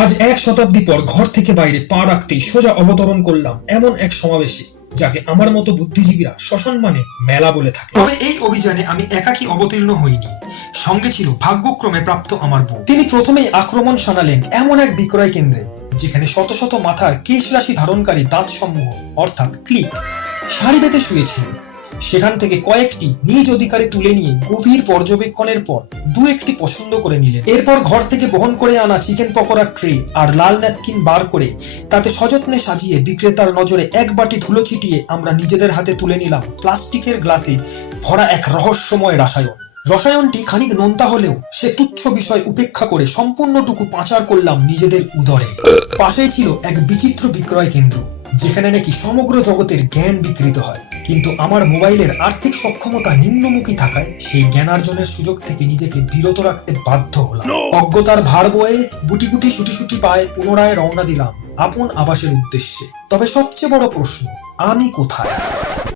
আজ এক শতাব্দী পর ঘর থেকে বাইরে পা রাখতেই সোজা অবতরণ করলাম এমন এক সমাবেশে যাকে আমার মতো বুদ্ধিজীবীরা শ্মশান মানে মেলা বলে থাকে। তবে এই অভিযানে আমি একাকী অবতীর্ণ হইনি, সঙ্গে ছিল ভাগ্যক্রমে প্রাপ্ত আমার বউ। তিনি প্রথমেই আক্রমণ শানালেন এমন এক বিক্রয় কেন্দ্রে যেখানে শত শত মাথার কেশ রাশি ধারণকারী দাঁত সমূহ অর্থাৎ ক্লিপ সারি বেঁধে শুয়েছিল। সেখান থেকে কয়েকটি নিজ অধিকারে তুলে নিয়ে গভীর পর্যবেক্ষণের পর দু একটি পছন্দ করে নিলেন। এরপর ঘর থেকে বহন করে আনা চিকেন পকোড়ার ট্রে আর লাল ন্যাপকিন বার করে তাতে সযত্নে সাজিয়ে বিক্রেতার নজরে এক বাটি ধুলো ছিটিয়ে আমরা নিজেদের হাতে তুলে নিলাম প্লাস্টিকের গ্লাসে ভরা এক রহস্যময় রসায়নটি খানিক নোনতা হলেও সে তুচ্ছ বিষয় উপেক্ষা করে সম্পূর্ণটুকু পাচার করলাম নিজেদের উদরে। পাশেই ছিল এক বিচিত্র বিক্রয় কেন্দ্র যেখানে নাকি সমগ্র জগতের জ্ঞান বিকৃত হয়, কিন্তু আমার মোবাইলের আর্থিক সক্ষমতা নিম্নমুখী থাকায় সেই জ্ঞানার্জনের সুযোগ থেকে নিজেকে বিরত রাখতে বাধ্য হলাম। অজ্ঞতার ভার বয়ে গুটি গুটি ছুটি পায়ে পুনরায় রওনা দিলাম আপন আবাসের উদ্দেশ্যে। তবে সবচেয়ে বড় প্রশ্ন, আমি কোথায়?